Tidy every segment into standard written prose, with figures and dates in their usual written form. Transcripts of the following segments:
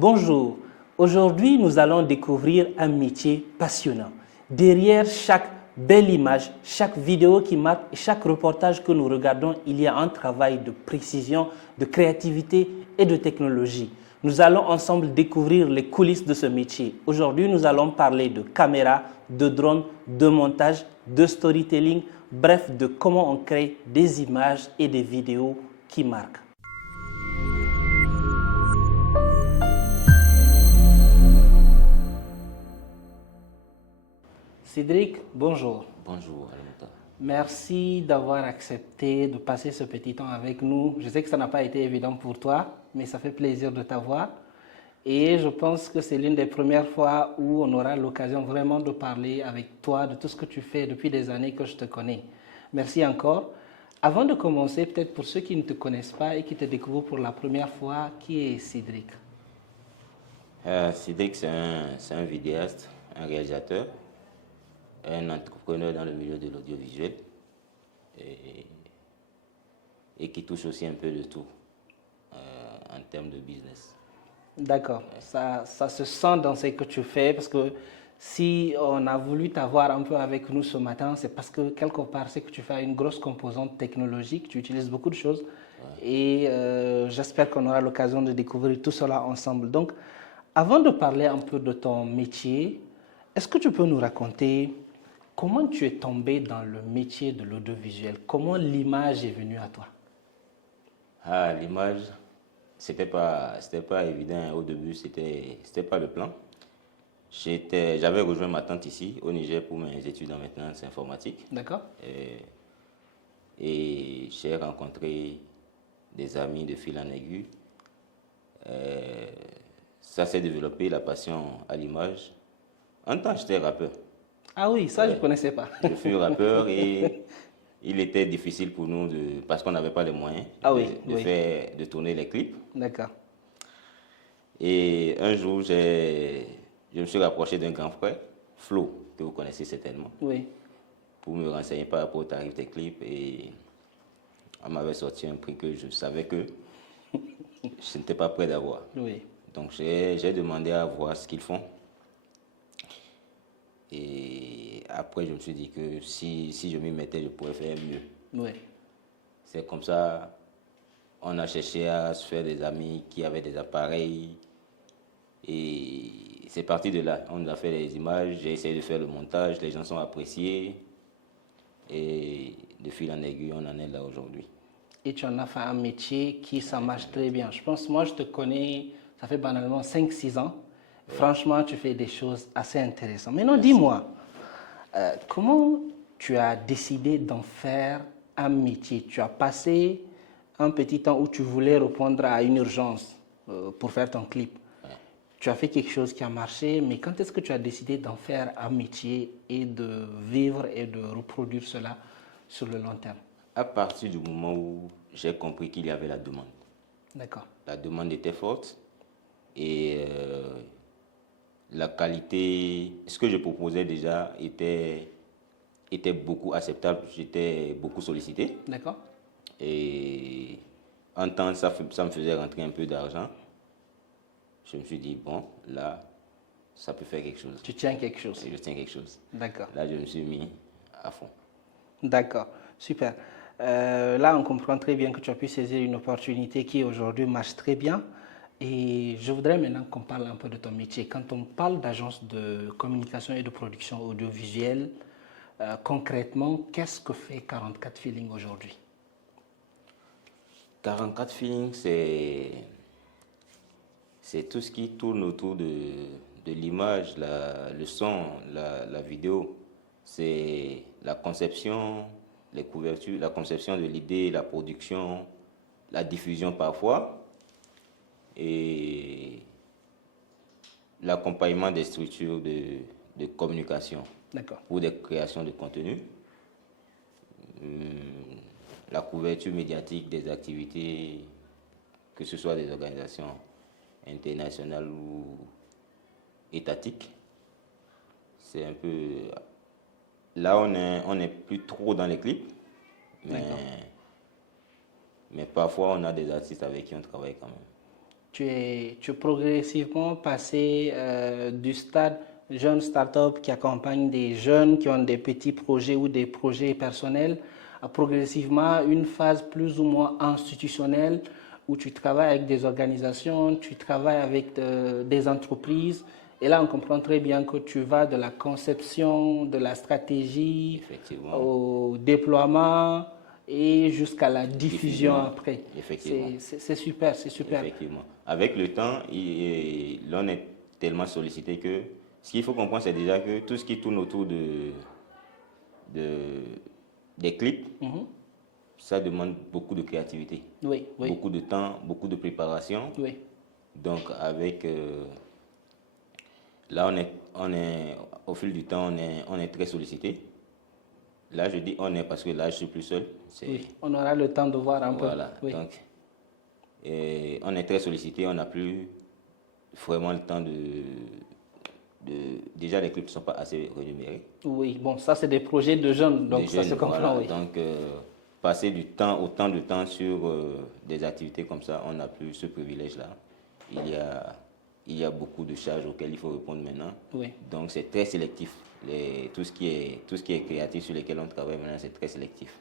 Bonjour, aujourd'hui nous allons découvrir un métier passionnant. Derrière chaque belle image, chaque vidéo qui marque et chaque reportage que nous regardons, il y a un travail de précision, de créativité et de technologie. Nous allons ensemble découvrir les coulisses de ce métier. Aujourd'hui, nous allons parler de caméra, de drone, de montage, de storytelling, bref, de comment on crée des images et des vidéos qui marquent. Cédric, bonjour. Bonjour, Alimata. Merci d'avoir accepté de passer ce petit temps avec nous. Je sais que ça n'a pas été évident pour toi, mais ça fait plaisir de t'avoir. Et je pense que c'est l'une des premières fois où on aura l'occasion vraiment de parler avec toi de tout ce que tu fais depuis des années que je te connais. Merci encore. Avant de commencer, peut-être pour ceux qui ne te connaissent pas et qui te découvrent pour la première fois, qui est Cédric? Cédric, c'est un vidéaste, un réalisateur, un entrepreneur dans le milieu de l'audiovisuel et qui touche aussi un peu de tout en termes de business. D'accord, ça se sent dans ce que tu fais parce que si on a voulu t'avoir un peu avec nous ce matin, c'est parce que quelque part, c'est que tu fais une grosse composante technologique, tu utilises beaucoup de choses et j'espère qu'on aura l'occasion de découvrir tout cela ensemble. Donc, avant de parler un peu de ton métier, est-ce que tu peux nous raconter comment tu es tombé dans le métier de l'audiovisuel? Comment l'image est venue à toi? L'image, c'était pas évident au début, c'était pas le plan. J'avais rejoint ma tante ici au Niger pour mes études en maintenance informatique. D'accord. Et j'ai rencontré des amis de fil en aiguille. Ça s'est développé, la passion à l'image. En temps, j'étais rappeur. Ah oui, ça je ne connaissais pas. Je fus rappeur et il était difficile pour nous parce qu'on n'avait pas les moyens de tourner les clips. D'accord. Et un jour, je me suis rapproché d'un grand frère, Flo, que vous connaissez certainement, pour me renseigner par rapport au tarif des clips. Et on m'avait sorti un prix que je savais que je n'étais pas prêt d'avoir. Donc j'ai demandé à voir ce qu'ils font. Et après, je me suis dit que si je m'y mettais, je pourrais faire mieux. C'est comme ça, on a cherché à se faire des amis qui avaient des appareils. Et c'est parti de là. On a fait les images, j'ai essayé de faire le montage, les gens sont appréciés. Et de fil en aiguille, on en est là aujourd'hui. Et tu en as fait un métier qui, ça marche très bien. Je pense, moi, je te connais, ça fait banalement 5-6 ans. Franchement, tu fais des choses assez intéressantes. Maintenant, dis-moi, comment tu as décidé d'en faire un métier? Tu as passé un petit temps où tu voulais répondre à une urgence pour faire ton clip. Tu as fait quelque chose qui a marché, mais quand est-ce que tu as décidé d'en faire un métier et de vivre et de reproduire cela sur le long terme? À partir du moment où j'ai compris qu'il y avait la demande. D'accord. La demande était forte et la qualité, ce que je proposais déjà était beaucoup acceptable, j'étais beaucoup sollicité. D'accord. Et en temps, ça me faisait rentrer un peu d'argent. Je me suis dit, bon, là, ça peut faire quelque chose. Tu tiens quelque chose. Et je tiens quelque chose. D'accord. Là, je me suis mis à fond. D'accord, super. Là, on comprend très bien que tu as pu saisir une opportunité qui aujourd'hui marche très bien. Et je voudrais maintenant qu'on parle un peu de ton métier. Quand on parle d'agence de communication et de production audiovisuelle, concrètement, qu'est-ce que fait 44 Feeling aujourd'hui? 44 Feeling, c'est tout ce qui tourne autour de l'image, le son, la vidéo. C'est la conception, les couvertures, la conception de l'idée, la production, la diffusion parfois et l'accompagnement des structures de communication pour des créations de contenu, la couverture médiatique des activités, que ce soit des organisations internationales ou étatiques. C'est un peu... Là, on n'est plus trop dans les clips, mais parfois, on a des artistes avec qui on travaille quand même. tu es progressivement passé du stade jeune start-up qui accompagne des jeunes qui ont des petits projets ou des projets personnels à progressivement une phase plus ou moins institutionnelle où tu travailles avec des organisations, tu travailles avec des entreprises. Et là, on comprend très bien que tu vas de la conception, de la stratégie, au déploiement et jusqu'à la diffusion après. Effectivement. C'est super, c'est super. Effectivement. Avec le temps, l'on est tellement sollicité que ce qu'il faut comprendre, c'est déjà que tout ce qui tourne autour des clips, ça demande beaucoup de créativité. Oui, oui. Beaucoup de temps, beaucoup de préparation. Oui. Donc, avec... là, au fil du temps, on est très sollicité. Là, je dis on est parce que là, je suis plus seul. Oui, on aura le temps de voir un peu. Voilà. Oui. Donc, on est très sollicité. On n'a plus vraiment le temps déjà, les clips ne sont pas assez rémunérés. Oui, bon, ça, c'est des projets de jeunes, donc ça se comprend, voilà. oui. Donc, passer autant de temps sur des activités comme ça, on n'a plus ce privilège-là. Il y a beaucoup de charges auxquelles il faut répondre maintenant. Oui. Donc, c'est très sélectif. Tout ce qui est créatif sur lesquels on travaille maintenant, c'est très sélectif.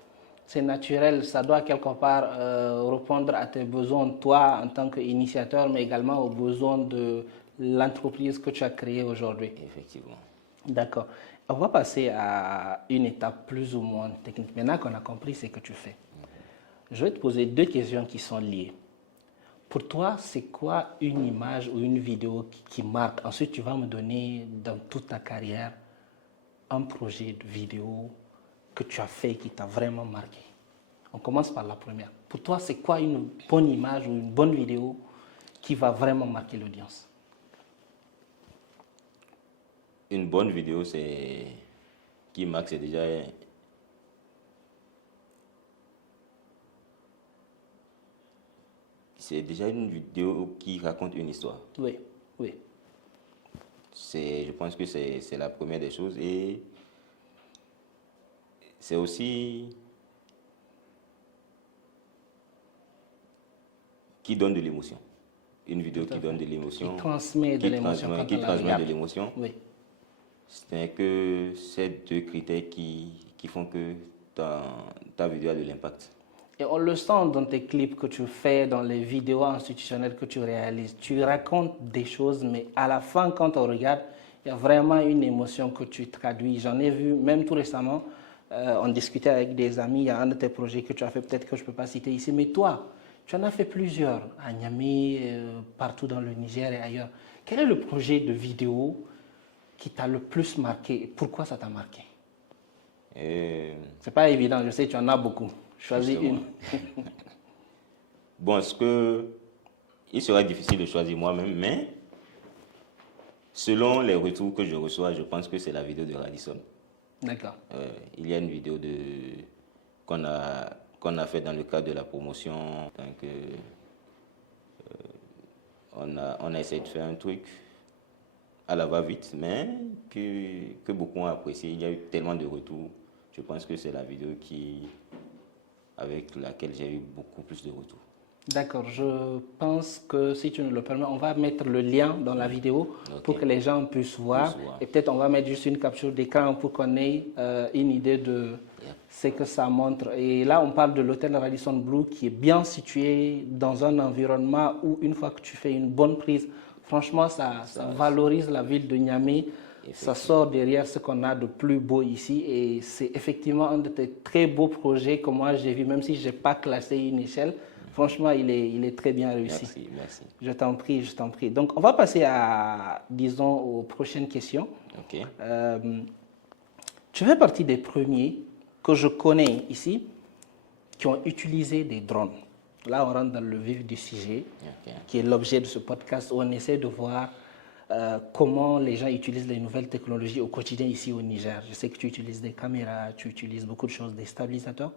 C'est naturel, ça doit quelque part répondre à tes besoins, toi, en tant qu'initiateur, mais également aux besoins de l'entreprise que tu as créée aujourd'hui. Effectivement. D'accord. On va passer à une étape plus ou moins technique. Maintenant qu'on a compris ce que tu fais, je vais te poser deux questions qui sont liées. Pour toi, c'est quoi une image ou une vidéo qui marque? Ensuite, tu vas me donner dans toute ta carrière un projet de vidéo que tu as fait qui t'a vraiment marqué. On commence par la première. Pour toi, c'est quoi une bonne image ou une bonne vidéo qui va vraiment marquer l'audience? Une bonne vidéo, qui marque, c'est déjà... C'est déjà une vidéo qui raconte une histoire. Oui, oui. Je pense que c'est la première des choses. Et c'est aussi qui donne de l'émotion. Une vidéo qui donne de l'émotion. Qui transmet de l'émotion. Qui transmet de l'émotion. Oui. C'est que ces deux critères qui font que ta vidéo a de l'impact. Et on le sent dans tes clips que tu fais, dans les vidéos institutionnelles que tu réalises. Tu racontes des choses, mais à la fin, quand on regarde, il y a vraiment une émotion que tu traduis. J'en ai vu, même tout récemment, on discutait avec des amis, il y a un de tes projets que tu as fait, peut-être que je ne peux pas citer ici, mais toi, tu en as fait plusieurs, à Niamey, partout dans le Niger et ailleurs. Quel est le projet de vidéo qui t'a le plus marqué et pourquoi ça t'a marqué? C'est pas évident, je sais, tu en as beaucoup. Choisis une. Bon, il serait difficile de choisir moi-même, mais selon les retours que je reçois, je pense que c'est la vidéo de Radisson. D'accord. Il y a une vidéo qu'on a fait dans le cadre de la promotion. Donc, on a essayé de faire un truc à la va-vite, mais que beaucoup ont apprécié. Il y a eu tellement de retours. Je pense que c'est la vidéo avec laquelle j'ai eu beaucoup plus de retours. D'accord, je pense que si tu nous le permets, on va mettre le lien dans la vidéo pour que les gens puissent voir. Et peut-être on va mettre juste une capture d'écran pour qu'on ait une idée de ce que ça montre. Et là, on parle de l'hôtel Radisson Blu qui est bien situé dans un environnement où une fois que tu fais une bonne prise, franchement, ça valorise la ville de Niamey. Ça sort derrière ce qu'on a de plus beau ici et c'est effectivement un de tes très beaux projets que moi j'ai vu, même si je n'ai pas classé une échelle. Franchement, il est très bien réussi. Merci, merci. Je t'en prie, je t'en prie. Donc, on va passer disons, aux prochaines questions. Ok. Tu fais partie des premiers que je connais ici qui ont utilisé des drones. Là, on rentre dans le vif du sujet, qui est l'objet de ce podcast où on essaie de voir comment les gens utilisent les nouvelles technologies au quotidien ici au Niger. Je sais que tu utilises des caméras, tu utilises beaucoup de choses, des stabilisateurs.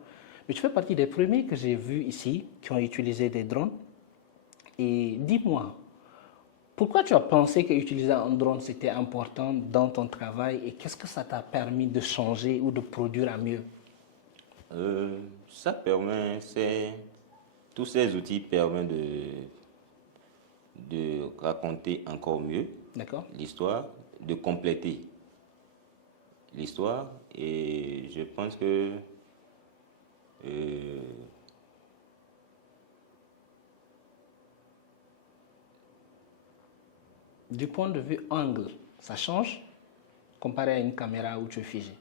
Mais tu fais partie des premiers que j'ai vus ici qui ont utilisé des drones. Et dis-moi, pourquoi tu as pensé qu'utiliser un drone, c'était important dans ton travail et qu'est-ce que ça t'a permis de changer ou de produire à mieux? Ça permet, tous ces outils permettent de raconter encore mieux l'histoire, de compléter l'histoire. Et je pense que du point de vue angle, ça change comparé à une caméra où tu es figé?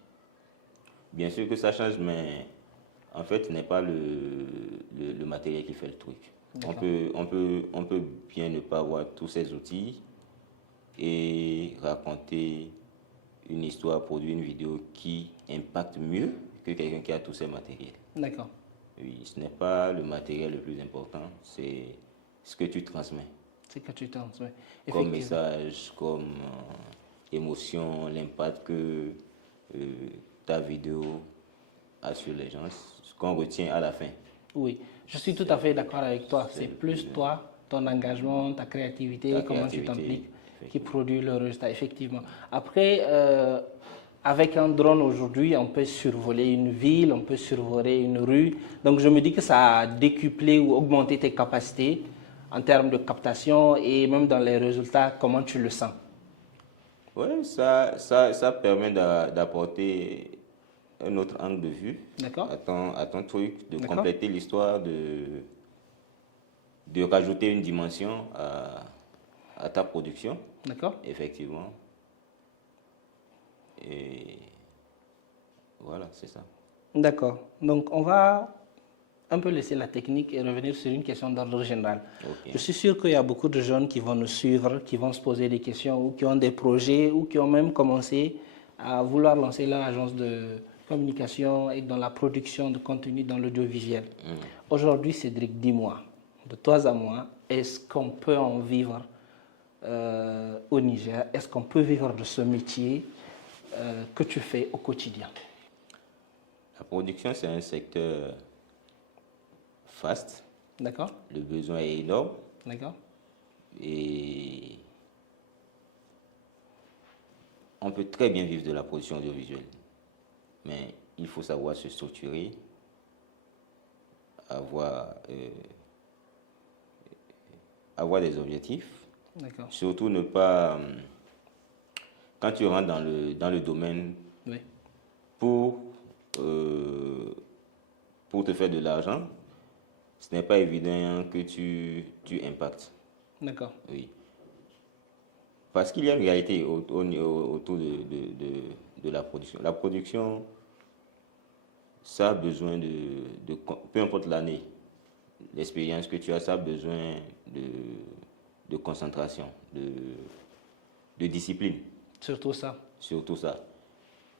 Bien sûr que ça change, mais en fait, ce n'est pas le matériel qui fait le truc. On peut bien ne pas avoir tous ces outils et raconter une histoire, produire une vidéo qui impacte mieux que quelqu'un qui a tous ces matériels. D'accord. Oui, ce n'est pas le matériel le plus important, c'est ce que tu transmets. C'est que tu transmets. Comme message, comme émotion, l'impact que ta vidéo a sur les gens, ce qu'on retient à la fin. Oui, je suis tout à fait d'accord avec toi. C'est plus toi, ton engagement, ta créativité, comment tu t'impliques, qui produit le résultat, effectivement. Après, avec un drone aujourd'hui, on peut survoler une ville, on peut survoler une rue. Donc je me dis que ça a décuplé ou augmenté tes capacités en termes de captation et même dans les résultats, comment tu le sens? Oui, ça permet d'apporter un autre angle de vue à ton truc, de compléter l'histoire, de rajouter une dimension à ta production. D'accord. Effectivement. Et voilà, c'est ça. D'accord. Donc, on va un peu laisser la technique et revenir sur une question d'ordre général. Je suis sûr qu'il y a beaucoup de jeunes qui vont nous suivre, qui vont se poser des questions ou qui ont des projets ou qui ont même commencé à vouloir lancer leur agence de communication et dans la production de contenu dans l'audiovisuel. Aujourd'hui, Cédric, dis-moi, de toi à moi, est-ce qu'on peut en vivre au Niger? Est-ce qu'on peut vivre de ce métier que tu fais au quotidien? La production, c'est un secteur vaste. D'accord. Le besoin est énorme. D'accord. Et on peut très bien vivre de la production audiovisuelle. Mais il faut savoir se structurer, avoir des objectifs. Surtout ne pas... quand tu rentres dans le domaine pour te faire de l'argent, ce n'est pas évident que tu impactes. D'accord. Oui. Parce qu'il y a une réalité autour de la production. La production, ça a besoin de peu importe l'année, l'expérience que tu as, ça a besoin de concentration, de discipline. Surtout ça. Surtout ça.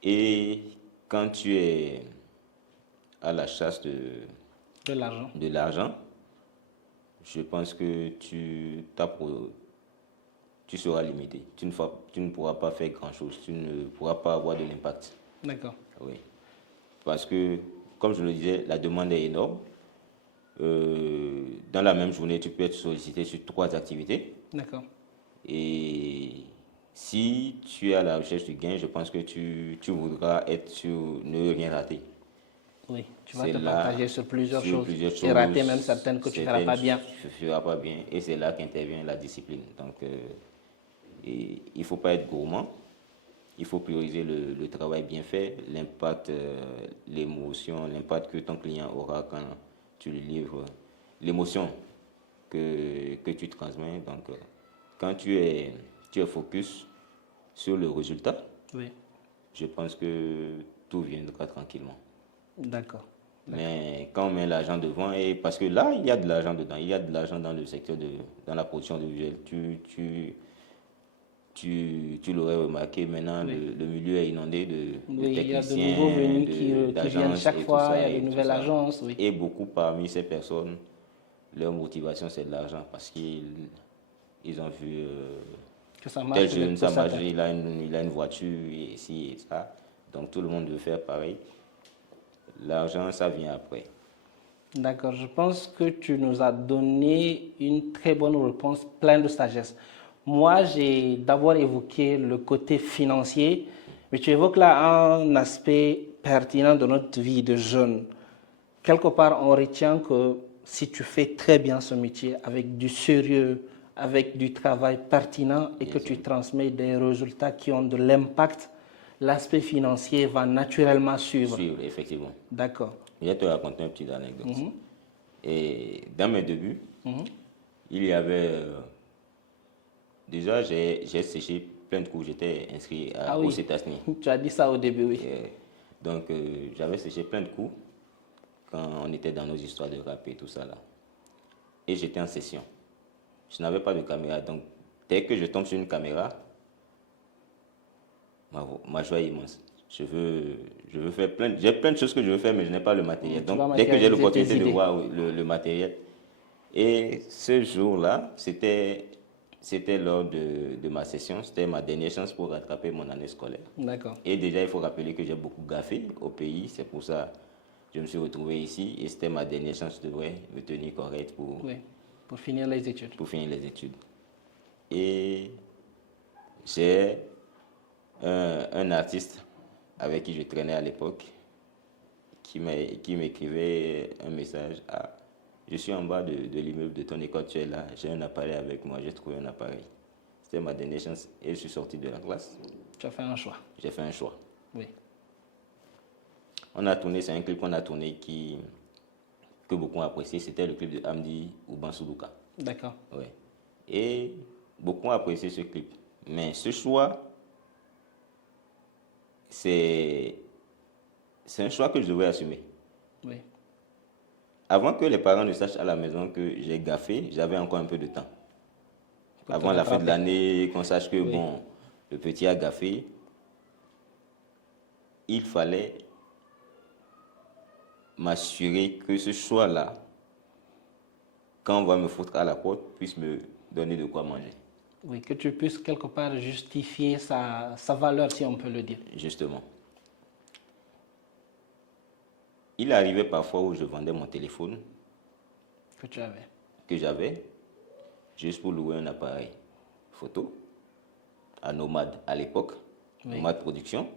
Et quand tu es à la chasse de l'argent, je pense que tu seras limité. Tu ne pourras pas faire grand-chose. Tu ne pourras pas avoir de l'impact. D'accord. Oui. Parce que, comme je le disais, la demande est énorme. Dans la même journée, tu peux être sollicité sur 3 activités. D'accord. Et si tu es à la recherche du gain, je pense que tu voudras être sur ne rien rater. Oui, tu vas te partager sur plusieurs choses et rater même certaines que tu ne feras pas bien. Tu ne feras pas bien. Et c'est là qu'intervient la discipline. Donc, il ne faut pas être gourmand. Il faut prioriser le travail bien fait, l'impact, l'émotion, l'impact que ton client aura quand tu lui livres, l'émotion que tu transmets. Donc, quand tu es focus sur le résultat, je pense que tout viendra tranquillement. D'accord. Mais quand on met l'argent devant, et parce que là, il y a de l'argent dedans, il y a de l'argent dans le secteur dans la production audiovisuelle. Tu l'aurais remarqué, maintenant, le milieu est inondé de techniciens, il y a de nouveaux venus qui viennent chaque fois, il y a de nouvelles agences. Oui. Et beaucoup parmi ces personnes, leur motivation, c'est de l'argent, parce qu'ils ont vu que ça marche. Tel jeune, ça marche, il a une voiture, et ici et ça. Donc tout le monde veut faire pareil. L'argent, ça vient après. D'accord, je pense que tu nous as donné une très bonne réponse, pleine de sagesse. Moi, j'ai d'abord évoqué le côté financier, mais tu évoques là un aspect pertinent de notre vie de jeune. Quelque part, on retient que si tu fais très bien ce métier avec du sérieux, avec du travail pertinent et que tu transmets des résultats qui ont de l'impact, l'aspect financier va naturellement suivre. Suivre, effectivement. D'accord. Je vais te raconter une petite anecdote. Et dans mes débuts, il y avait... déjà, j'ai séché plein de cours. J'étais inscrit aux États-Unis. Tu as dit ça au début, oui. Donc, j'avais séché plein de cours quand on était dans nos histoires de rap et tout ça là. Et j'étais en session. Je n'avais pas de caméra. Donc, dès que je tombe sur une caméra, ma joie est immense. Je veux faire j'ai plein de choses que je veux faire, mais je n'ai pas le matériel. Donc, dès que j'ai l'opportunité de voir le matériel. Et ce jour-là, c'était lors de ma session. C'était ma dernière chance pour rattraper mon année scolaire. D'accord. Et déjà, il faut rappeler que j'ai beaucoup gaffé au pays. C'est pour ça que je me suis retrouvé ici. Et c'était ma dernière chance. Je devrais me tenir correct pour finir les études. Pour finir les études. Et j'ai un artiste avec qui je traînais à l'époque qui m'écrivait un message. Ah, je suis en bas de l'immeuble de ton école, tu es là, j'ai un appareil avec moi, j'ai trouvé un appareil. C'était ma dernière chance et je suis sorti de la classe. Tu as fait un choix. J'ai fait un choix. Oui. On a tourné, c'est un clip qu'on a tourné que beaucoup ont apprécié. C'était le clip de Hamdi Oubansoulouka. D'accord. Oui. Et beaucoup ont apprécié ce clip. Mais ce choix, c'est un choix que je devrais assumer. Oui. Avant que les parents ne sachent à la maison que j'ai gaffé, j'avais encore un peu de temps. Avant la fin de l'année, qu'on sache que bon, le petit a gaffé, il fallait m'assurer que ce choix-là, quand on va me foutre à la porte, puisse me donner de quoi manger. Oui, que tu puisses quelque part justifier sa valeur, si on peut le dire. Justement. Il arrivait parfois où je vendais mon téléphone. Que j'avais, juste pour louer un appareil photo à Nomade à l'époque, Nomade Production,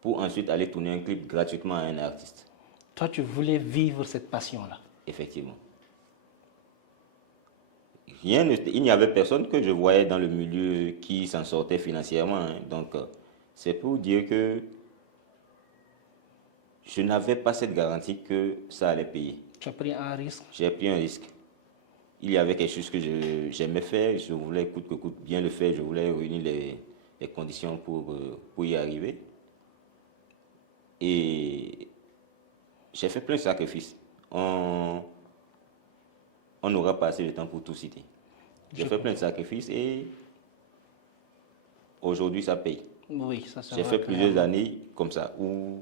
pour ensuite aller tourner un clip gratuitement à un artiste. Toi, tu voulais vivre cette passion-là. Effectivement. Il n'y avait personne que je voyais dans le milieu qui s'en sortait financièrement. Hein. Donc, c'est pour dire que je n'avais pas cette garantie que ça allait payer. Tu as pris un risque? J'ai pris un risque. Il y avait quelque chose que j'aimais faire, je voulais coûte que coûte bien le faire, je voulais réunir les conditions pour y arriver. Et j'ai fait plein de sacrifices. On n'aura pas assez de temps pour tout citer. J'ai fait plein de sacrifices et aujourd'hui ça paye. Oui, ça j'ai fait plusieurs années comme ça où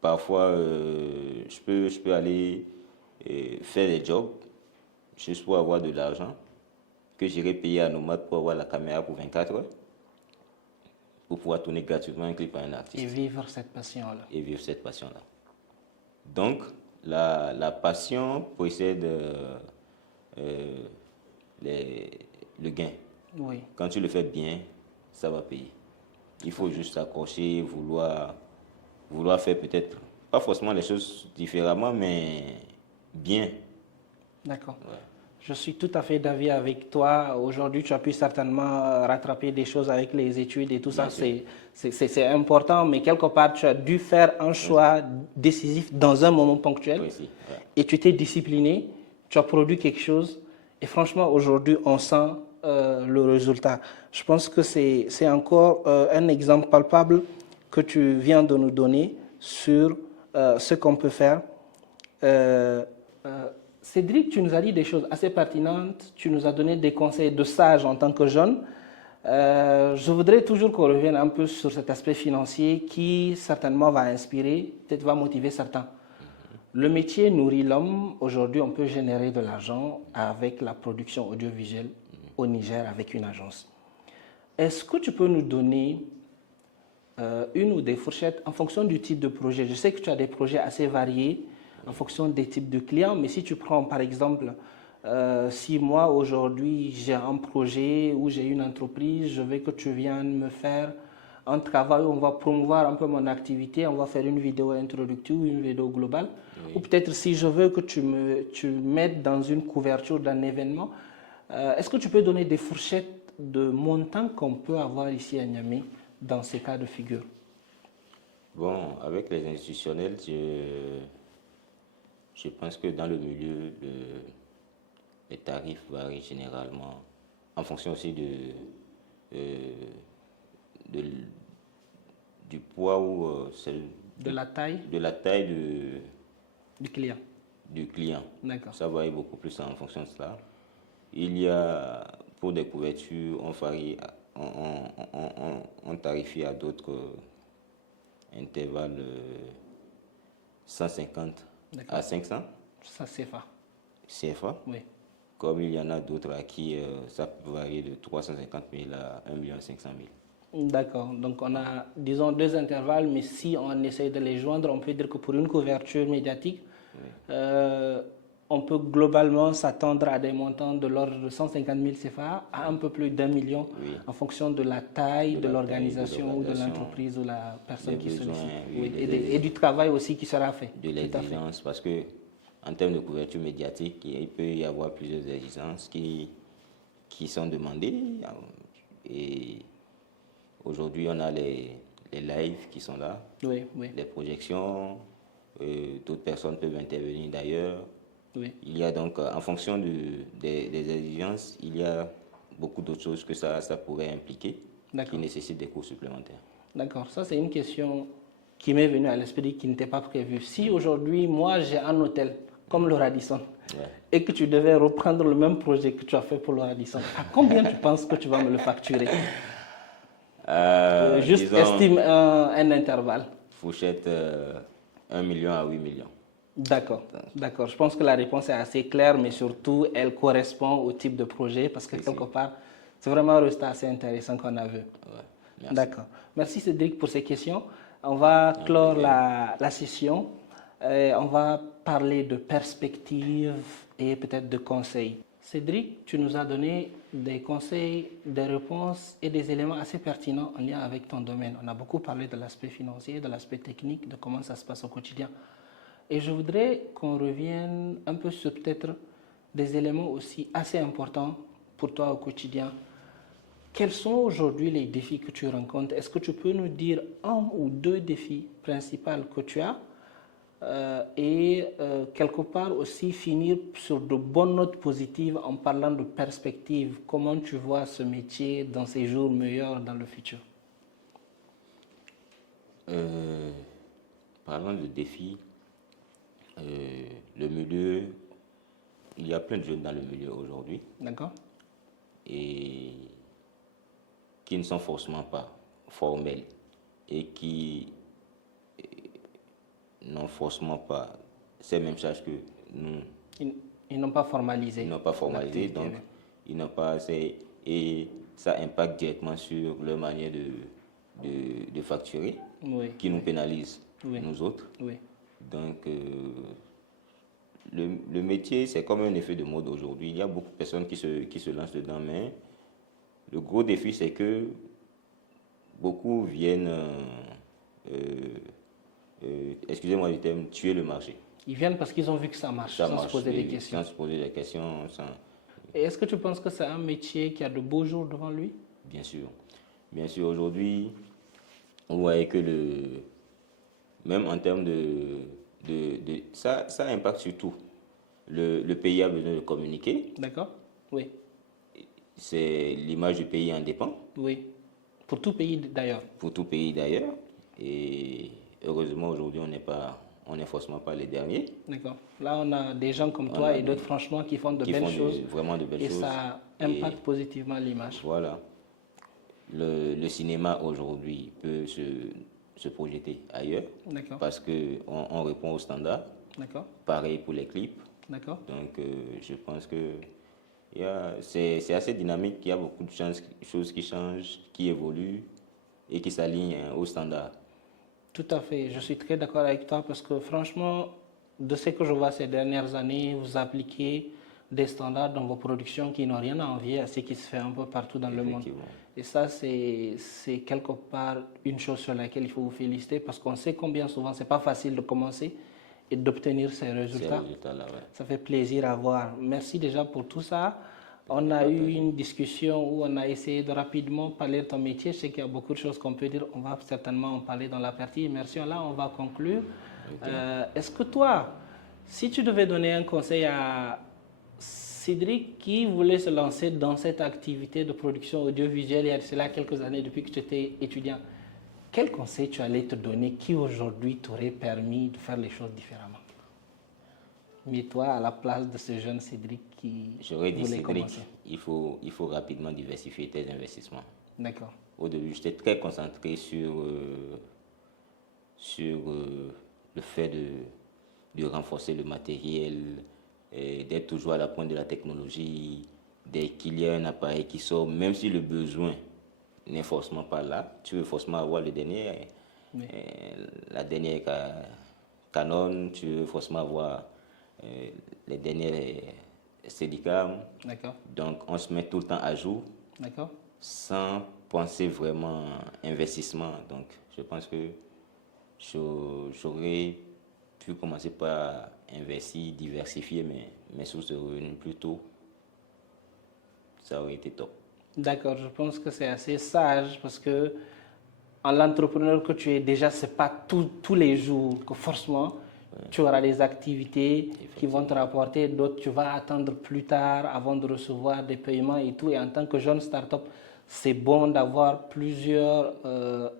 parfois je peux aller faire des jobs juste pour avoir de l'argent que j'irai payer à Nomade pour avoir la caméra pour 24 heures pour pouvoir tourner gratuitement un clip à un artiste. Et vivre cette passion-là. Et vivre cette passion-là. Donc, la passion précède le gain. Oui. Quand tu le fais bien, ça va payer. Il faut juste s'accrocher, vouloir faire peut-être, pas forcément les choses différemment, mais bien. D'accord. Ouais. Je suis tout à fait d'avis avec toi. Aujourd'hui, tu as pu certainement rattraper des choses avec les études et tout ça. C'est important, mais quelque part, tu as dû faire un choix décisif dans un moment ponctuel. Et tu t'es discipliné, tu as produit quelque chose. Et franchement, aujourd'hui, on sent le résultat. Je pense que c'est encore un exemple palpable que tu viens de nous donner sur ce qu'on peut faire. Cédric, tu nous as dit des choses assez pertinentes, tu nous as donné des conseils de sage en tant que jeune. Je voudrais toujours qu'on revienne un peu sur cet aspect financier qui certainement va inspirer, peut-être va motiver certains. Le métier nourrit l'homme. Aujourd'hui, on peut générer de l'argent avec la production audiovisuelle au Niger avec une agence. Est-ce que tu peux nous donner une ou des fourchettes en fonction du type de projet? Je sais que tu as des projets assez variés en fonction des types de clients, mais si tu prends par exemple, si moi aujourd'hui j'ai un projet ou j'ai une entreprise, je veux que tu viennes me faire un travail où on va promouvoir un peu mon activité, on va faire une vidéo introductive ou une vidéo globale, ou peut-être si je veux que tu m'aides dans une couverture d'un événement, Est-ce que tu peux donner des fourchettes de montants qu'on peut avoir ici à Niamey dans ces cas de figure? Bon, avec les institutionnels, je pense que dans le milieu, les tarifs varient généralement en fonction aussi du poids ou de la taille du client. D'accord. Ça varie beaucoup plus en fonction de cela. Il y a, pour des couvertures, on tarifie à d'autres intervalles 150 à 500. Ça, CFA. CFA. Oui. Comme il y en a d'autres à qui ça peut varier de 350 000 à 1 500 000. D'accord. Donc, on a, disons, deux intervalles, mais si on essaye de les joindre, on peut dire que pour une couverture médiatique, oui, on peut globalement s'attendre à des montants de l'ordre de 150 000 CFA à un peu plus d'1 million, oui, en fonction de la taille de l'organisation ou de l'entreprise ou la personne qui sollicite. Oui, et du travail aussi qui sera fait. De l'exigence, parce que en termes de couverture médiatique, il peut y avoir plusieurs exigences qui sont demandées. Et aujourd'hui, on a les lives qui sont là, oui, oui, les projections, d'autres personnes peuvent intervenir d'ailleurs. Oui. Il y a donc, en fonction des exigences, il y a beaucoup d'autres choses que ça pourrait impliquer, qui nécessitent des coûts supplémentaires. D'accord, ça c'est une question qui m'est venue à l'esprit, qui n'était pas prévue. Si aujourd'hui, moi j'ai un hôtel comme le Radisson, ouais, et que tu devais reprendre le même projet que tu as fait pour le Radisson, à combien tu penses que tu vas me le facturer? Juste disons, estime un intervalle. Fourchette 1 million à 8 millions. D'accord, d'accord. Je pense que la réponse est assez claire, mais surtout, elle correspond au type de projet, parce que quelque part, c'est vraiment un résultat assez intéressant qu'on a vu. Ouais, d'accord. Merci Cédric pour ces questions. On va clore la session. On va parler de perspectives et peut-être de conseils. Cédric, tu nous as donné des conseils, des réponses et des éléments assez pertinents en lien avec ton domaine. On a beaucoup parlé de l'aspect financier, de l'aspect technique, de comment ça se passe au quotidien. Et je voudrais qu'on revienne un peu sur peut-être des éléments aussi assez importants pour toi au quotidien. Quels sont aujourd'hui les défis que tu rencontres? Est-ce que tu peux nous dire un ou deux défis principaux que tu as quelque part aussi finir sur de bonnes notes positives en parlant de perspectives? Comment tu vois ce métier dans ces jours meilleurs dans le futur? Parlant de défis, le milieu, il y a plein de jeunes dans le milieu aujourd'hui. D'accord. Et qui ne sont forcément pas formels et qui n'ont forcément pas ces mêmes charges que nous. Ils n'ont pas formalisé. Ils n'ont pas formalisé, donc ils n'ont pas assez. Et ça impacte directement sur leur manière de facturer, oui, qui nous pénalise, oui, nous autres. Oui. Donc, le métier, c'est comme un effet de mode aujourd'hui. Il y a beaucoup de personnes qui se lancent dedans, mais le gros défi, c'est que beaucoup viennent, excusez-moi du terme, tuer le marché. Ils viennent parce qu'ils ont vu que ça marche, sans se poser des questions. Sans se poser des questions. Et est-ce que tu penses que c'est un métier qui a de beaux jours devant lui? Bien sûr. Bien sûr, aujourd'hui, on voit que même en termes ça impacte surtout. Le pays a besoin de communiquer. D'accord, oui. C'est l'image du pays en dépend. Oui, pour tout pays d'ailleurs. Pour tout pays d'ailleurs. Et heureusement, aujourd'hui, on n'est forcément pas les derniers. D'accord. Là, on a des gens comme toi et d'autres, franchement, qui font de belles choses. Vraiment de belles choses. Et ça impacte positivement l'image. Voilà. Le cinéma, aujourd'hui, peut se projeter ailleurs. D'accord. Parce qu'on répond aux standards. D'accord. Pareil pour les clips. D'accord. Donc, je pense que c'est assez dynamique. Il y a beaucoup de choses qui changent, qui évoluent et qui s'alignent aux standards. Tout à fait. Je suis très d'accord avec toi parce que franchement, de ce que je vois ces dernières années, vous appliquez des standards dans vos productions qui n'ont rien à envier à ce qui se fait un peu partout dans le monde. Et ça, c'est quelque part une chose sur laquelle il faut vous féliciter parce qu'on sait combien souvent c'est pas facile de commencer et d'obtenir ces résultats. Ces résultats-là, ouais. Ça fait plaisir à voir. Merci déjà pour tout ça. On a eu une discussion où on a essayé de rapidement parler de ton métier. Je sais qu'il y a beaucoup de choses qu'on peut dire. On va certainement en parler dans la partie immersion. Là, on va conclure. Okay. Est-ce que toi, si tu devais donner un conseil à Cédric qui voulait se lancer dans cette activité de production audiovisuelle il y a cela quelques années depuis que tu étais étudiant, quel conseil tu allais te donner qui aujourd'hui t'aurait permis de faire les choses différemment? Mets-toi à la place de ce jeune Cédric qui voulait commencer. Il faut rapidement diversifier tes investissements. D'accord. Au début, j'étais très concentré sur le fait de renforcer le matériel, d'être toujours à la pointe de la technologie. Dès qu'il y a un appareil qui sort, même si le besoin n'est forcément pas là, tu veux forcément avoir le dernier, oui. La dernière Canon, tu veux forcément avoir les derniers Steadicam. D'accord. Donc, on se met tout le temps à jour. D'accord. Sans penser vraiment investissement. Donc, je pense que j'aurais pu commencer par investir, diversifier mes sources de revenus plus tôt. Ça aurait été top. D'accord, je pense que c'est assez sage parce que en l'entrepreneur que tu es déjà, ce n'est pas tous les jours que forcément tu auras des activités qui vont te rapporter, d'autres tu vas attendre plus tard avant de recevoir des paiements et tout. Et en tant que jeune start-up, c'est bon d'avoir plusieurs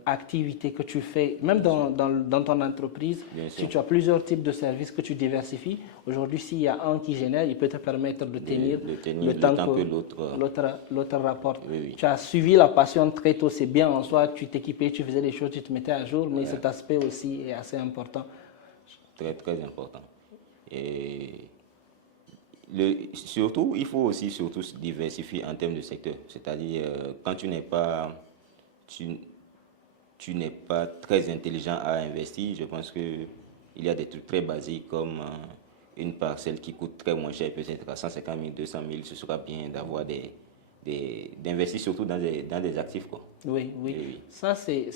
activités que tu fais, même dans ton entreprise. Si tu as plusieurs types de services que tu diversifies, aujourd'hui, s'il y a un qui génère, il peut te permettre de tenir le temps que l'autre rapporte. Oui, oui. Tu as suivi la passion très tôt, c'est bien en soi, tu t'équipais, tu faisais des choses, tu te mettais à jour, mais cet aspect aussi est assez important. Très, très important. Et surtout, il faut aussi surtout se diversifier en termes de secteur. C'est-à-dire, quand tu n'es pas très intelligent à investir, je pense qu'il y a des trucs très basiques comme une parcelle qui coûte très moins cher, peut-être à 150 000, 200 000, ce sera bien d'avoir d'investir surtout dans des actifs, quoi. Oui, oui. Oui. Ça, c'est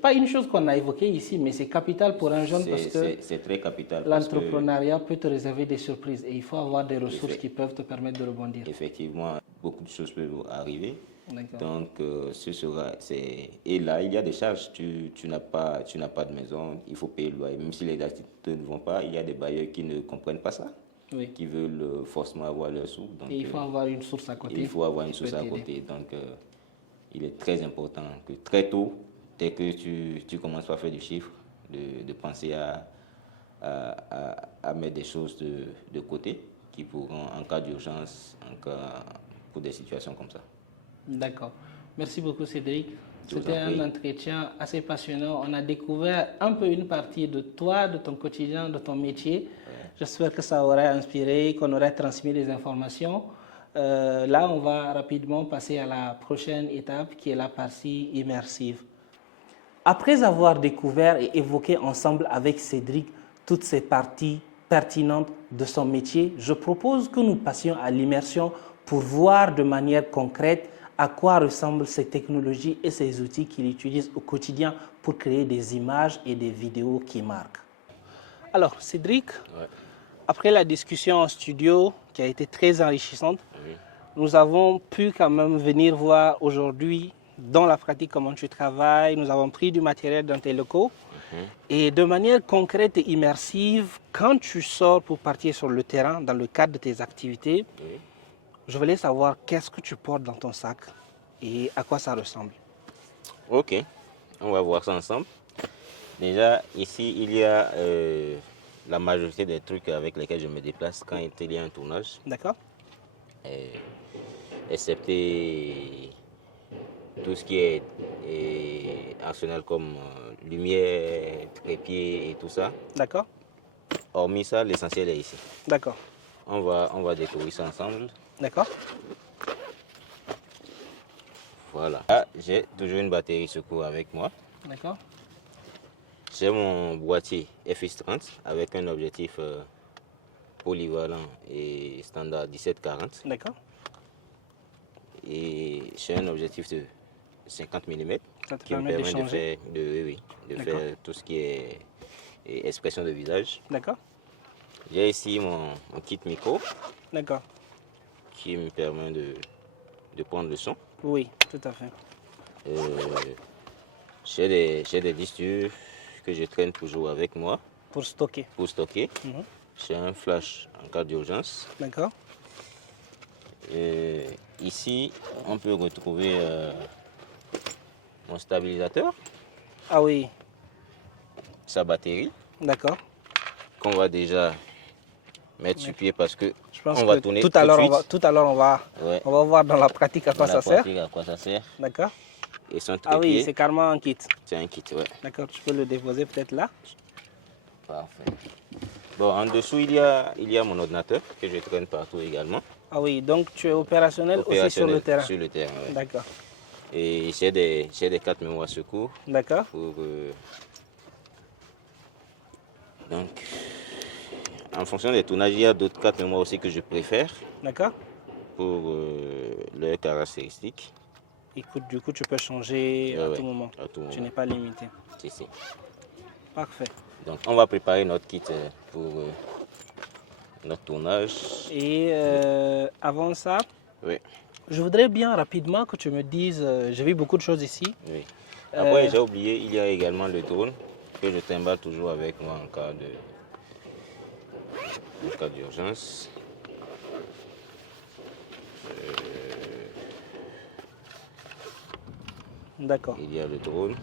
pas une chose qu'on a évoquée ici, mais c'est capital pour un jeune parce que c'est très capital. L'entrepreneuriat peut te réserver des surprises et il faut avoir des ressources qui peuvent te permettre de rebondir. Effectivement, beaucoup de choses peuvent arriver. Donc, et là, il y a des charges. Tu n'as pas de maison, il faut payer le loyer. Même si les activités ne vont pas, il y a des bailleurs qui ne comprennent pas ça. Oui. Qui veulent forcément avoir leurs sous. Donc, et il faut avoir une source à côté. Il faut avoir une source à côté. Donc, il est très important que très tôt, dès que tu commences à faire du chiffre, de penser à mettre des choses de côté qui pourront, en cas d'urgence, pour des situations comme ça. D'accord. Merci beaucoup, Cédric. C'était un entretien assez passionnant. On a découvert un peu une partie de toi, de ton quotidien, de ton métier. J'espère que ça aurait inspiré, qu'on aurait transmis des informations. Là, on va rapidement passer à la prochaine étape qui est la partie immersive. Après avoir découvert et évoqué ensemble avec Cédric toutes ces parties pertinentes de son métier, je propose que nous passions à l'immersion pour voir de manière concrète à quoi ressemblent ces technologies et ces outils qu'il utilise au quotidien pour créer des images et des vidéos qui marquent. Alors, Cédric, après la discussion en studio qui a été très enrichissante, nous avons pu quand même venir voir aujourd'hui dans la pratique comment tu travailles. Nous avons pris du matériel dans tes locaux et de manière concrète et immersive, quand tu sors pour partir sur le terrain dans le cadre de tes activités, je voulais savoir qu'est-ce que tu portes dans ton sac et à quoi ça ressemble. Ok, on va voir ça ensemble. Déjà, ici, il y a la majorité des trucs avec lesquels je me déplace quand il y a un tournage. D'accord. Excepté tout ce qui est arsenal comme lumière, trépied et tout ça. D'accord. Hormis ça, l'essentiel est ici. D'accord. On va découvrir ça ensemble. D'accord. Voilà. Là, j'ai toujours une batterie secours avec moi. D'accord. J'ai mon boîtier FX30 avec un objectif polyvalent et standard 17-40. D'accord. Et j'ai un objectif de 50 mm qui me permet de faire tout ce qui est expression de visage. D'accord. J'ai ici mon kit micro. D'accord. qui me permet de prendre le son. Oui, tout à fait. J'ai des disques durs que je traîne toujours avec moi. Pour stocker. Pour stocker. J'ai un flash en cas d'urgence. D'accord. Ici, on peut retrouver mon stabilisateur. Ah oui. Sa batterie. D'accord. Qu'on va déjà mettre sur pied parce que je pense on va que tourner tout à l'heure on va voir dans la pratique à quoi ça sert. À quoi ça sert. D'accord. Et son ah oui, c'est carrément un kit. C'est un kit, ouais. D'accord, tu peux le déposer peut-être là. Parfait. Bon, en dessous, il y a mon ordinateur que je traîne partout également. Ah oui, donc tu es opérationnel aussi sur le terrain. Sur le terrain, ouais. D'accord. Et j'ai des cartes mémoire secours. D'accord. Donc, en fonction des tournages, il y a d'autres cartes mémoire aussi que je préfère. D'accord. Pour leurs caractéristiques. Écoute, du coup, tu peux changer à tout moment. À tout moment. Tu n'es pas limité. Si. Parfait. Donc, on va préparer notre kit pour notre tournage. Et avant ça, oui. Je voudrais bien rapidement que tu me dises, j'ai vu beaucoup de choses ici. Oui. Après, j'ai oublié, il y a également le drone que je trimballe toujours avec moi en cas d'urgence. D'accord. Il y a le drone.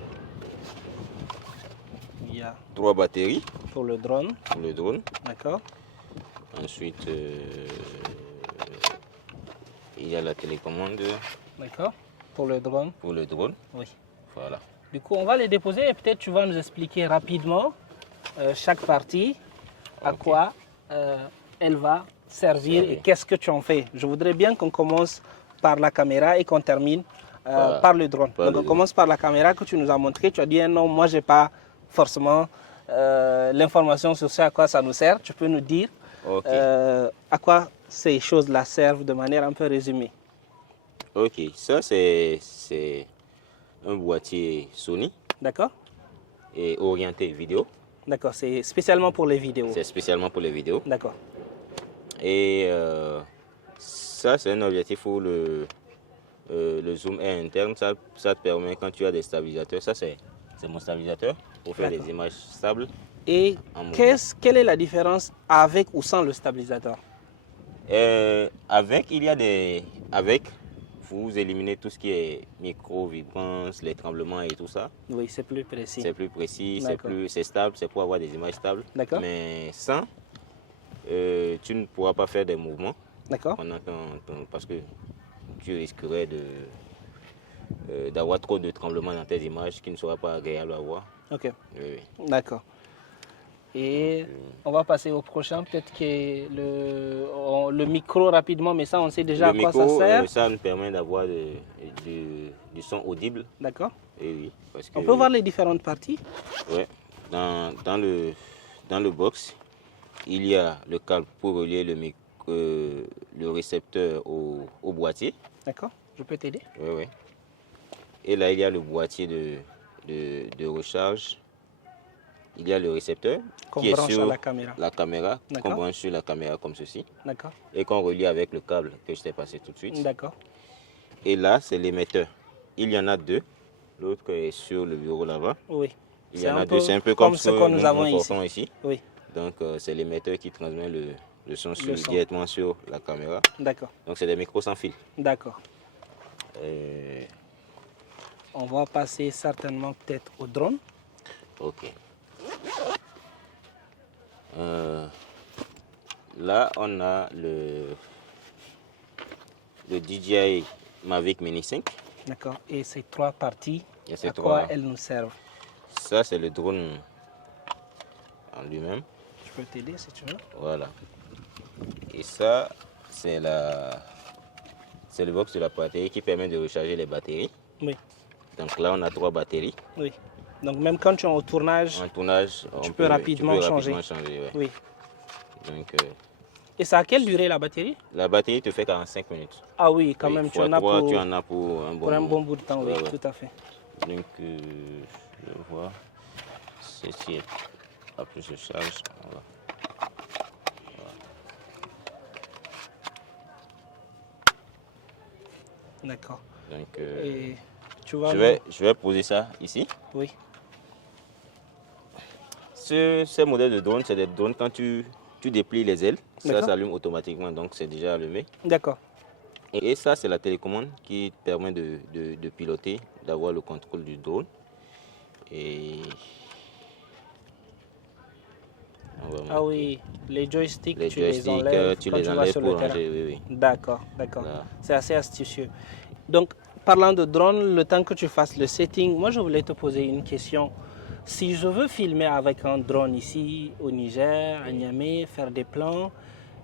Il y a 3 batteries. Pour le drone. Pour le drone. D'accord. Ensuite, il y a la télécommande. D'accord. Pour le drone. Pour le drone. Oui. Voilà. Du coup, on va les déposer et peut-être tu vas nous expliquer rapidement chaque partie, à quoi elle va servir et qu'est-ce que tu en fais. Je voudrais bien qu'on commence par la caméra et qu'on termine par le drone. Donc on commence par la caméra que tu nous as montré. Tu as dit non, moi je n'ai pas forcément l'information sur ce à quoi ça nous sert. Tu peux nous dire à quoi ces choses-là servent de manière un peu résumée. Ok, ça c'est un boîtier Sony. D'accord. Et orienté vidéo. D'accord, c'est spécialement pour les vidéos. C'est spécialement pour les vidéos. D'accord. Et ça c'est un objectif où le zoom est interne. Ça te permet quand tu as des stabilisateurs. Ça c'est mon stabilisateur pour faire des images stables. Et quelle est la différence avec ou sans le stabilisateur? Avec, vous éliminez tout ce qui est micro-vibrance, les tremblements et tout ça. Oui, c'est plus précis. C'est plus précis, c'est stable, c'est pour avoir des images stables. D'accord. Mais sans, tu ne pourras pas faire des mouvements. D'accord. Parce que tu risquerais d'avoir trop de tremblements dans tes images qui ne sera pas agréable à voir. Ok. Oui. D'accord. Et on va passer au prochain, peut-être que le micro rapidement, mais ça on sait déjà à quoi ça sert. Ça nous permet d'avoir du son audible. D'accord. Oui, on peut voir les différentes parties. Oui. Dans le box, il y a le câble pour relier le récepteur au boîtier. D'accord. Je peux t'aider? Oui. Et là, il y a le boîtier de recharge. Il y a le récepteur qui est sur la caméra, qu'on branche sur la caméra comme ceci. D'accord. Et qu'on relie avec le câble que je t'ai passé tout de suite. D'accord. Et là, c'est l'émetteur. Il y en a 2. L'autre est sur le bureau là-bas. Oui. Il y en a 2. C'est un peu comme ce que nous avons ici. Oui. Donc, c'est l'émetteur qui transmet le son directement sur la caméra. D'accord. Donc, c'est des micros sans fil. D'accord. On va passer certainement peut-être au drone. Ok. Là, on a le DJI Mavic Mini 5. D'accord. Et ces 3 parties, à quoi elles nous servent? Ça, c'est le drone en lui-même. Je peux t'aider si tu veux. Voilà. Et ça, c'est le box de la batterie qui permet de recharger les batteries. Oui. Donc là, on a 3 batteries. Oui. Donc même quand tu es au tournage, tu peux rapidement changer. Oui. Donc, et ça a quelle durée la batterie? La batterie te fait 45 minutes. Ah oui, quand même, tu en as pour un bon bout de temps, oui, tout à fait. Donc, je vois, ceci est à plus de charge. Voilà. D'accord. Donc, et tu vois, je vais poser ça ici. Oui. Ces modèles de drones, c'est des drones quand tu déplies les ailes, ça s'allume automatiquement, donc c'est déjà allumé. D'accord. Et ça, c'est la télécommande qui permet de piloter, d'avoir le contrôle du drone. Et ah oui, les joysticks, tu les joysticks, enlèves tu quand les tu vas enlèves sur pour le terrain. ranger, oui, oui. D'accord, d'accord. C'est assez astucieux. Donc, parlant de drone, le temps que tu fasses le setting, moi je voulais te poser une question. Si je veux filmer avec un drone ici au Niger, à Niamey, faire des plans,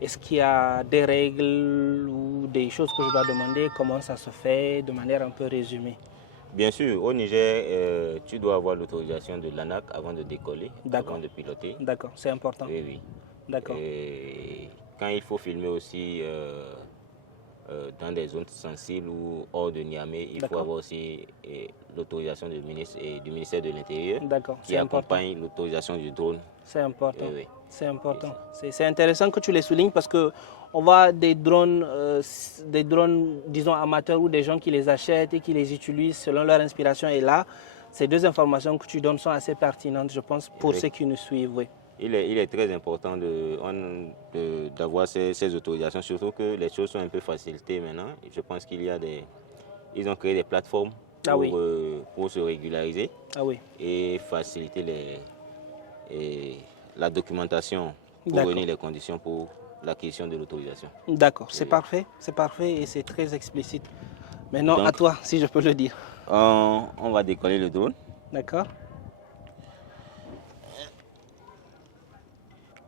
est-ce qu'il y a des règles ou des choses que je dois demander? Comment ça se fait de manière un peu résumée? Bien sûr, au Niger, tu dois avoir l'autorisation de l'ANAC avant de décoller, avant de piloter. D'accord, c'est important. Oui, oui. D'accord. Et quand il faut filmer aussi dans des zones sensibles ou hors de Niamey, il faut avoir aussi l'autorisation du ministère de l'Intérieur qui accompagne l'autorisation du drone. C'est important. Oui, oui. C'est important. C'est intéressant que tu les soulignes parce que on voit des drones, disons amateurs ou des gens qui les achètent et qui les utilisent selon leur inspiration. Et là, ces deux informations que tu donnes sont assez pertinentes, je pense, pour ceux qui nous suivent. Oui. Il est très important d'avoir ces autorisations, surtout que les choses sont un peu facilitées maintenant. Je pense ils ont créé des plateformes pour se régulariser et faciliter la documentation pour réunir les conditions pour l'acquisition de l'autorisation. D'accord, c'est parfait et c'est très explicite. Maintenant, à toi, si je peux le dire. On va décoller le drone. D'accord.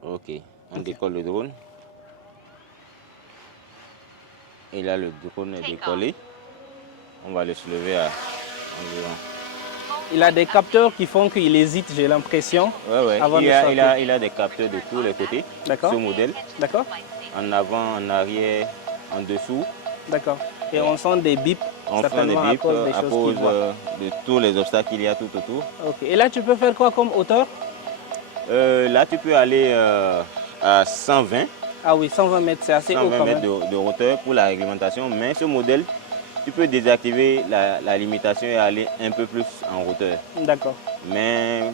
Ok, on décolle le drone. Et là, le drone est décollé. On va le soulever à environ. Il a des capteurs qui font qu'il hésite, j'ai l'impression. Oui. Il a des capteurs de tous les côtés. Ce modèle. D'accord. En avant, en arrière, en dessous. D'accord. Et on sent des bips. On sent des bips à cause de tous les obstacles qu'il y a tout autour. Ok. Et là, tu peux faire quoi comme hauteur? Là, tu peux aller à 120. Ah oui, 120 mètres, c'est assez haut quand même. 120 mètres de hauteur pour la réglementation. Mais ce modèle, tu peux désactiver la limitation et aller un peu plus en hauteur. D'accord. Mais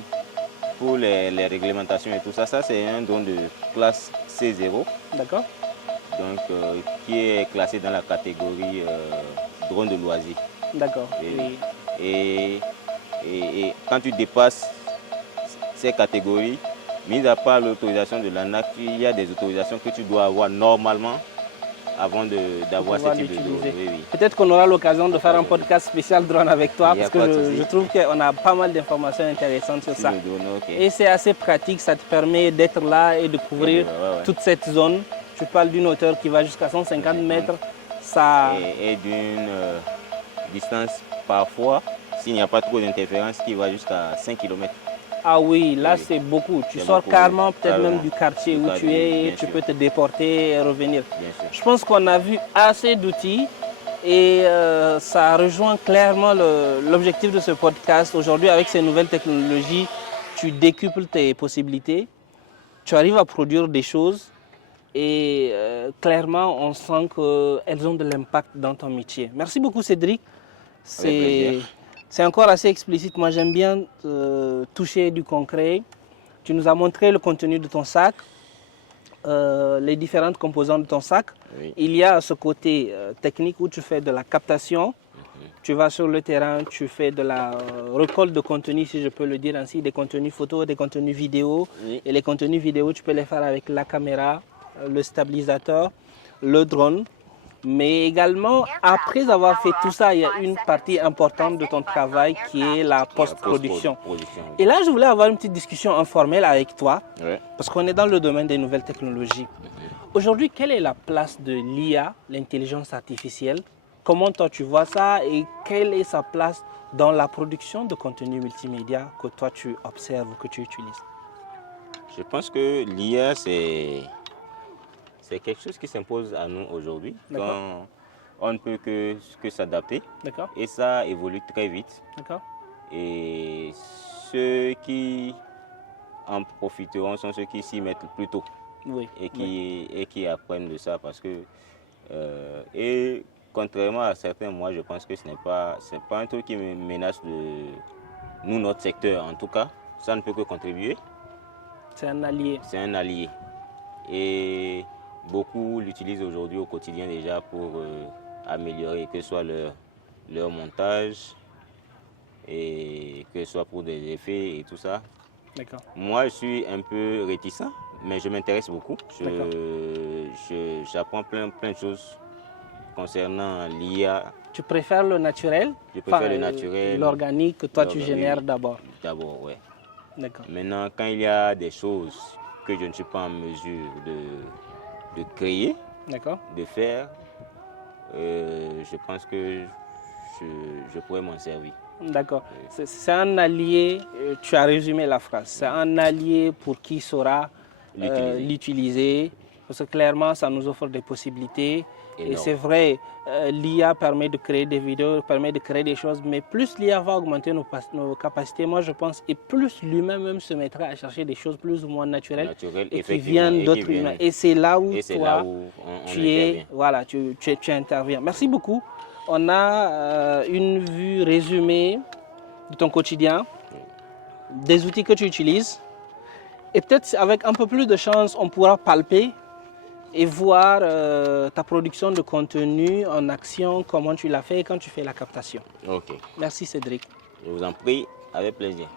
pour les réglementations et tout ça, c'est un drone de classe C0. D'accord. Donc, qui est classé dans la catégorie drone de loisir. D'accord. Et quand tu dépasses ces catégories, mis à part l'autorisation de l'ANAC, il y a des autorisations que tu dois avoir normalement avant d'avoir ce type de drone. Oui. Peut-être qu'on aura l'occasion de faire un podcast spécial drone avec toi parce que je trouve qu'on a pas mal d'informations intéressantes sur ça. Et c'est assez pratique, ça te permet d'être là et de couvrir toute cette zone. Tu parles d'une hauteur qui va jusqu'à 150 mètres. Et d'une distance parfois, s'il n'y a pas trop d'interférences, qui va jusqu'à 5 km. Ah oui, là c'est beaucoup. Tu sors carrément peut-être même du quartier où tu es, tu peux te déporter et revenir. Je pense qu'on a vu assez d'outils et ça rejoint clairement l'objectif de ce podcast. Aujourd'hui, avec ces nouvelles technologies, tu décuples tes possibilités, tu arrives à produire des choses et clairement on sent qu'elles ont de l'impact dans ton métier. Merci beaucoup Cédric. C'est encore assez explicite. Moi, j'aime bien toucher du concret. Tu nous as montré le contenu de ton sac, les différentes composantes de ton sac. Oui. Il y a ce côté technique où tu fais de la captation. Tu vas sur le terrain, tu fais de la récolte de contenu, si je peux le dire ainsi, des contenus photos, des contenus vidéo. Oui. Et les contenus vidéo, tu peux les faire avec la caméra, le stabilisateur, le drone. Mais également, après avoir fait tout ça, il y a une partie importante de ton travail qui est la post-production. Et là, je voulais avoir une petite discussion informelle avec toi, parce qu'on est dans le domaine des nouvelles technologies. Aujourd'hui, quelle est la place de l'IA, l'intelligence artificielle? Comment toi tu vois ça et quelle est sa place dans la production de contenu multimédia que toi tu observes ou que tu utilises? Je pense que l'IA, c'est quelque chose qui s'impose à nous aujourd'hui. On ne peut que s'adapter. Et ça évolue très vite. Et ceux qui en profiteront sont ceux qui s'y mettent plus tôt. Et qui apprennent de ça parce que contrairement à certains, moi je pense que ce n'est pas un truc qui menace nous, notre secteur en tout cas. Ça ne peut que contribuer. C'est un allié. C'est un allié. Et beaucoup l'utilisent aujourd'hui au quotidien déjà pour améliorer, que ce soit leur montage et que ce soit pour des effets et tout ça. D'accord. Moi, je suis un peu réticent, mais je m'intéresse beaucoup. J'apprends plein de choses concernant l'IA. Tu préfères le naturel? Je préfère le naturel. L'organique que toi tu génères d'abord? D'abord, oui. D'accord. Maintenant, quand il y a des choses que je ne suis pas en mesure de créer, de faire, je pense que je pourrais m'en servir. D'accord. C'est un allié, tu as résumé la phrase, c'est un allié pour qui saura l'utiliser, parce que clairement ça nous offre des possibilités. Énorme. Et c'est vrai, l'IA permet de créer des vidéos, permet de créer des choses, mais plus l'IA va augmenter nos capacités, moi je pense, et plus l'humain même se mettra à chercher des choses plus ou moins naturelles et qui viennent d'autres humains. Et c'est là où toi, tu interviens. Merci beaucoup. On a une vue résumée de ton quotidien, des outils que tu utilises. Et peut-être avec un peu plus de chance, on pourra palper et voir ta production de contenu en action, comment tu l'as fait quand tu fais la captation. Ok. Merci Cédric. Je vous en prie, avec plaisir.